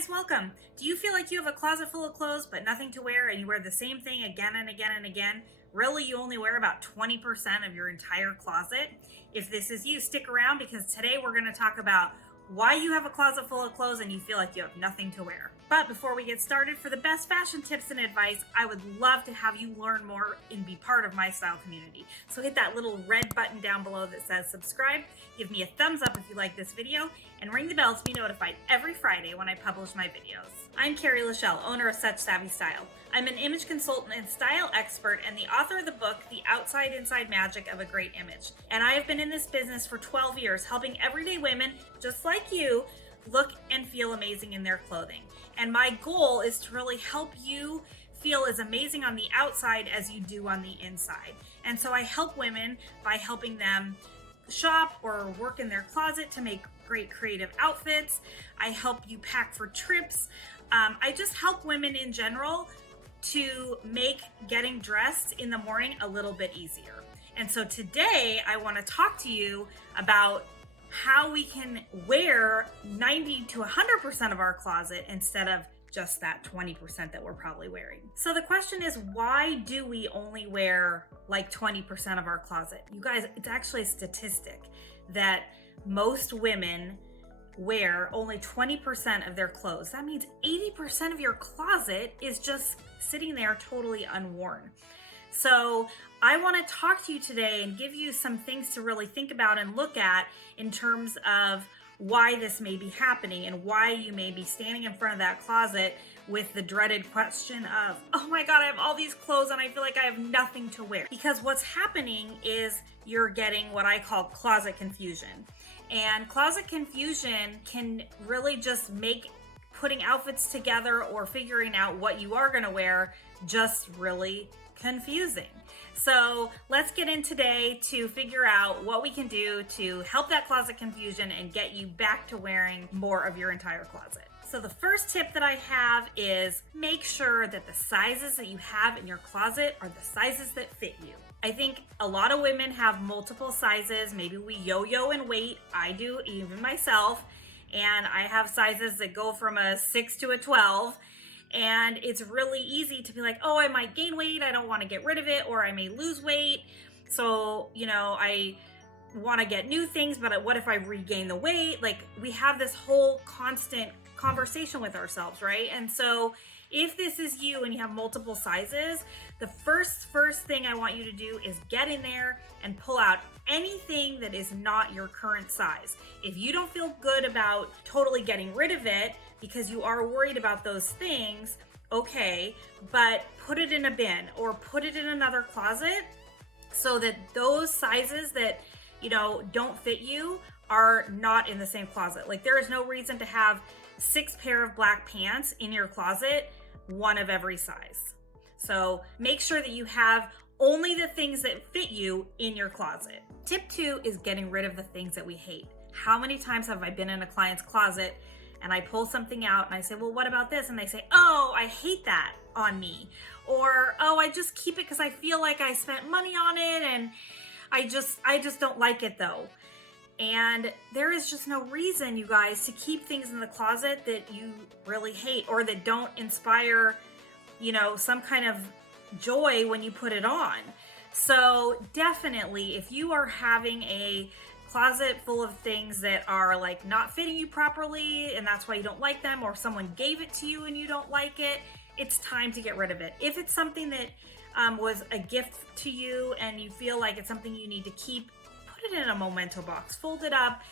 guys, welcome. Do you feel like you have a closet full of clothes but nothing to wear and you wear the same thing again and again and again? Really, you only wear about 20% of your entire closet? If this is you, stick around because today we're going to talk about why you have a closet full of clothes and you feel like you have nothing to wear. But before we get started, for the best fashion tips and advice, I would love to have you learn more and be part of my style community. So hit that little red button down below that says subscribe, give me a thumbs up if you like this video, and ring the bell to be notified every Friday when I publish my videos. I'm Carrie LaShell, owner of SuchSavvyStyle. I'm an image consultant and style expert and the author of the book, The Outside Inside Magic of a Great Image. And I have been in this business for 12 years, helping everyday women, just like you, look and feel amazing in their clothing. And my goal is to really help you feel as amazing on the outside as you do on the inside. And so I help women by helping them shop or work in their closet to make great creative outfits. I help you pack for trips. I just help women in general to make getting dressed in the morning a little bit easier. And so today I want to talk to you about how we can wear 90 to 100% of our closet instead of just that 20% that we're probably wearing. So the question is, why do we only wear like 20% of our closet? You guys, it's actually a statistic that most women wear only 20% of their clothes. That means 80% of your closet is just sitting there totally unworn. So I want to talk to you today and give you some things to really think about and look at in terms of why this may be happening and why you may be standing in front of that closet with the dreaded question of, oh my God, I have all these clothes and I feel like I have nothing to wear. Because what's happening is you're getting what I call closet confusion. And closet confusion can really just make putting outfits together or figuring out what you are going to wear just really confusing. So let's get in today to figure out what we can do to help that closet confusion and get you back to wearing more of your entire closet. So the first tip that I have is make sure that the sizes that you have in your closet are the sizes that fit you. I think a lot of women have multiple sizes. Maybe we yo-yo in weight. I do, even myself. And I have sizes that go from a 6 to a 12. And it's really easy to be like, oh, I might gain weight. I don't want to get rid of it, or I may lose weight. So, I want to get new things, but what if I regain the weight? Like, we have this whole constant conversation with ourselves, right? And so if this is you and you have multiple sizes, the first thing I want you to do is get in there and pull out anything that is not your current size. If you don't feel good about totally getting rid of it because you are worried about those things, okay, but put it in a bin or put it in another closet so that those sizes that, don't fit you are not in the same closet. Like, there is no reason to have 6 pair of black pants in your closet, one of every size. So make sure that you have only the things that fit you in your closet. Tip 2 is getting rid of the things that we hate. How many times have I been in a client's closet and I pull something out and I say, well, what about this? And they say, oh, I hate that on me. Or, oh, I just keep it because I feel like I spent money on it and I just don't like it though. And there is just no reason, you guys, to keep things in the closet that you really hate or that don't inspire, some kind of joy when you put it on. So definitely, if you are having a closet full of things that are like not fitting you properly and that's why you don't like them, or someone gave it to you and you don't like it, it's time to get rid of it. If it's something that was a gift to you and you feel like it's something you need to keep, put it in a memento box, fold it up,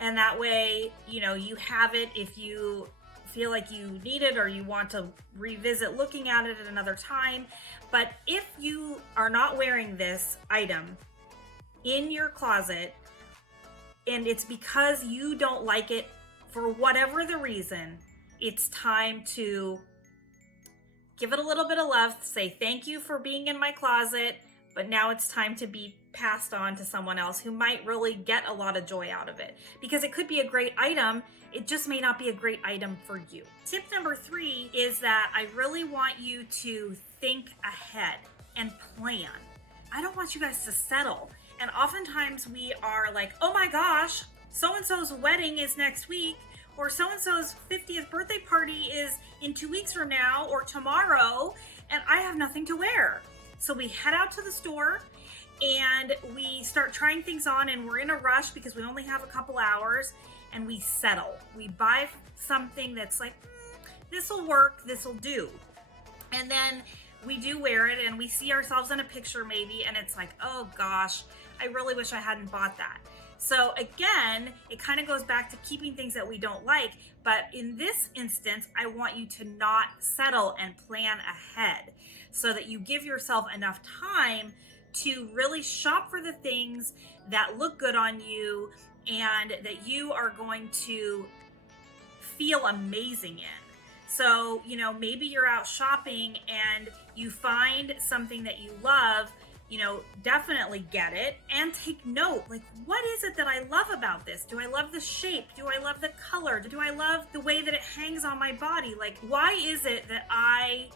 and that way, you have it if you feel like you need it or you want to revisit looking at it at another time. But if you are not wearing this item in your closet and it's because you don't like it for whatever the reason, it's time to give it a little bit of love, say thank you for being in my closet, but now it's time to be passed on to someone else who might really get a lot of joy out of it. Because it could be a great item, it just may not be a great item for you. Tip number 3 is that I really want you to think ahead and plan. I don't want you guys to settle. And oftentimes we are like, oh my gosh, so-and-so's wedding is next week, or so-and-so's 50th birthday party is in 2 weeks from now or tomorrow, and I have nothing to wear. So we head out to the store and we start trying things on, and we're in a rush because we only have a couple hours, and we settle. We buy something that's like, this will work, this will do. And then we do wear it and we see ourselves in a picture maybe, and it's like, oh gosh, I really wish I hadn't bought that. So again, it kind of goes back to keeping things that we don't like, but in this instance, I want you to not settle and plan ahead so that you give yourself enough time to really shop for the things that look good on you and that you are going to feel amazing in. So, maybe you're out shopping and you find something that you love, definitely get it and take note. Like, what is it that I love about this? Do I love the shape? Do I love the color? Do I love the way that it hangs on my body? Like, why is it that I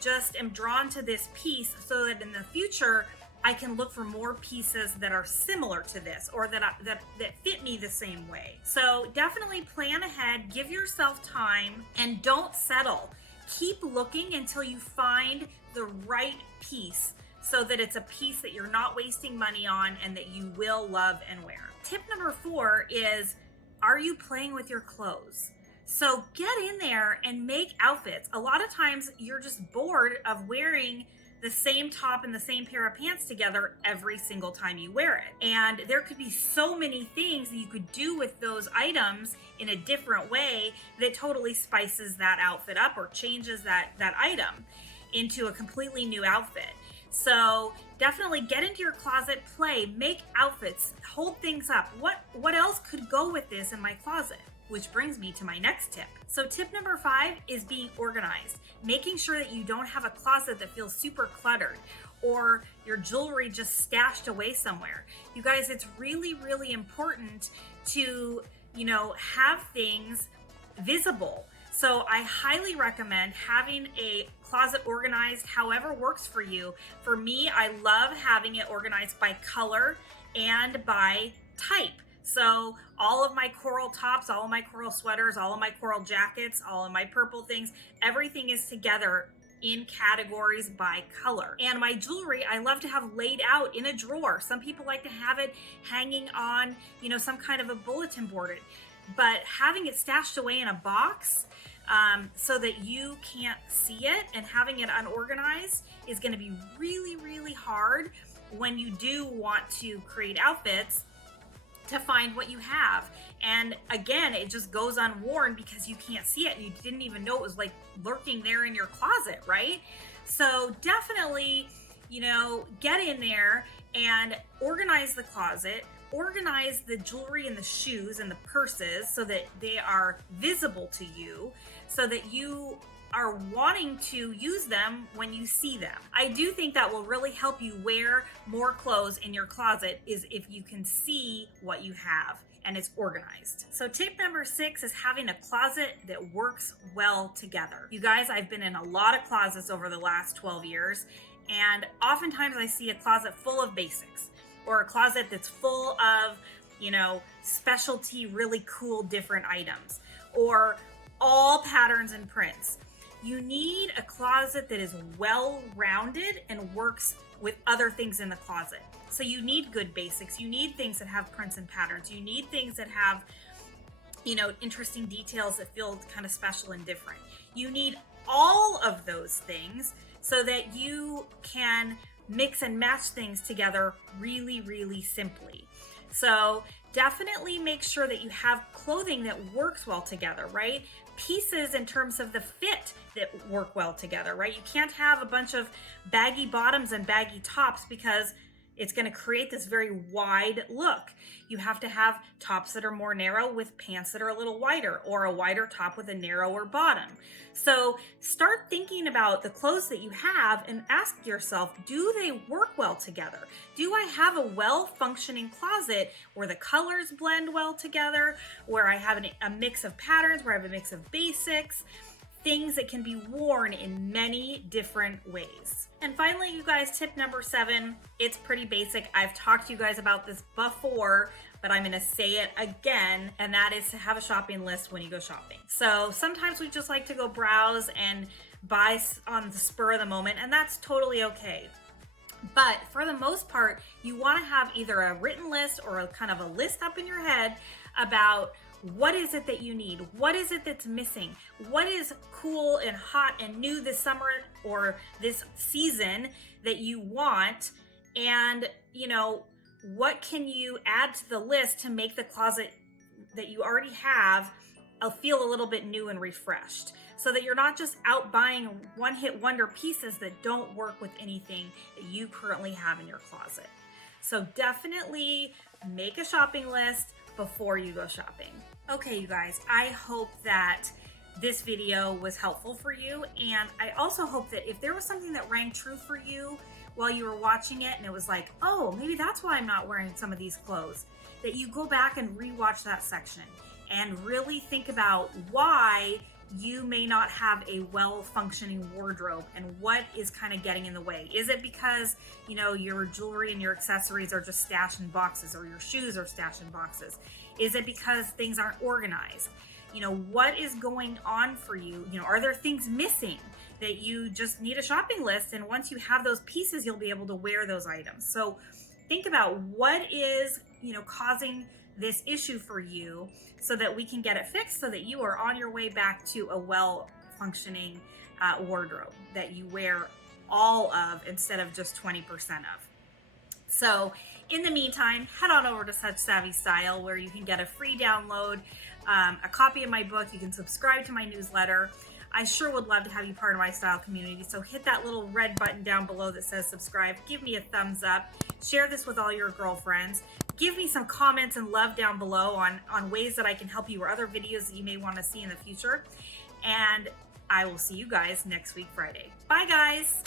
just am drawn to this piece so that in the future I can look for more pieces that are similar to this or that fit me the same way? So definitely plan ahead, give yourself time, and don't settle. Keep looking until you find the right piece so that it's a piece that you're not wasting money on and that you will love and wear. Tip number 4 is, are you playing with your clothes? So get in there and make outfits. A lot of times you're just bored of wearing the same top and the same pair of pants together every single time you wear it. And there could be so many things that you could do with those items in a different way that totally spices that outfit up or changes that item into a completely new outfit. So definitely get into your closet, play, make outfits, hold things up. What else could go with this in my closet? Which brings me to my next tip. So tip number 5 is being organized, making sure that you don't have a closet that feels super cluttered or your jewelry just stashed away somewhere. You guys, it's really, really important to, have things visible. So I highly recommend having a closet organized however works for you. For me, I love having it organized by color and by type. So all of my coral tops, all of my coral sweaters, all of my coral jackets, all of my purple things, everything is together in categories by color. And my jewelry, I love to have laid out in a drawer. Some people like to have it hanging on, some kind of a bulletin board. But having it stashed away in a box so that you can't see it and having it unorganized is going to be really, really hard when you do want to create outfits to find what you have. And again, it just goes unworn because you can't see it and you didn't even know it was like lurking there in your closet, right? So definitely, get in there and organize the closet, organize the jewelry and the shoes and the purses so that they are visible to you, so that you are wanting to use them when you see them. I do think that will really help you wear more clothes in your closet is if you can see what you have and it's organized. So tip number 6 is having a closet that works well together. You guys, I've been in a lot of closets over the last 12 years, and oftentimes I see a closet full of basics or a closet that's full of, specialty, really cool, different items, or all patterns and prints. You need a closet that is well-rounded and works with other things in the closet. So you need good basics. You need things that have prints and patterns. You need things that have, interesting details that feel kind of special and different. You need all of those things so that you can mix and match things together really, really simply. So definitely make sure that you have clothing that works well together, right? Pieces in terms of the fit that work well together, right? You can't have a bunch of baggy bottoms and baggy tops because it's going to create this very wide look. You have to have tops that are more narrow with pants that are a little wider, or a wider top with a narrower bottom. So start thinking about the clothes that you have and ask yourself, do they work well together? Do I have a well-functioning closet where the colors blend well together, where I have a mix of patterns, where I have a mix of basics? things that can be worn in many different ways. And finally, you guys, tip number 7, it's pretty basic. I've talked to you guys about this before, but I'm gonna say it again, and that is to have a shopping list when you go shopping. So sometimes we just like to go browse and buy on the spur of the moment, and that's totally okay. But for the most part, you wanna have either a written list or a kind of a list up in your head about what is it that you need? What is it that's missing? What is cool and hot and new this summer or this season that you want? And, you know, what can you add to the list to make the closet that you already have feel a little bit new and refreshed, so that you're not just out buying one-hit wonder pieces that don't work with anything that you currently have in your closet. So definitely make a shopping list before you go shopping. Okay, you guys, I hope that this video was helpful for you, and I also hope that if there was something that rang true for you while you were watching it and it was like, oh, maybe that's why I'm not wearing some of these clothes, that you go back and rewatch that section and really think about why you may not have a well-functioning wardrobe and what is kind of getting in the way. Is it because, you know, your jewelry and your accessories are just stashed in boxes, or your shoes are stashed in boxes? Is it because things aren't organized? You know, what is going on for you? You know, are there things missing that you just need a shopping list? And once you have those pieces, you'll be able to wear those items. So think about what is, you know, causing this issue for you, so that we can get it fixed, so that you are on your way back to a well-functioning wardrobe that you wear all of instead of just 20% of. So in the meantime, head on over to SuchSavvyStyle, where you can get a free download, a copy of my book. You can subscribe to my newsletter. I sure would love to have you part of my style community. So hit that little red button down below that says subscribe. Give me a thumbs up. Share this with all your girlfriends. Give me some comments and love down below on ways that I can help you, or other videos that you may want to see in the future. And I will see you guys next week, Friday. Bye, guys.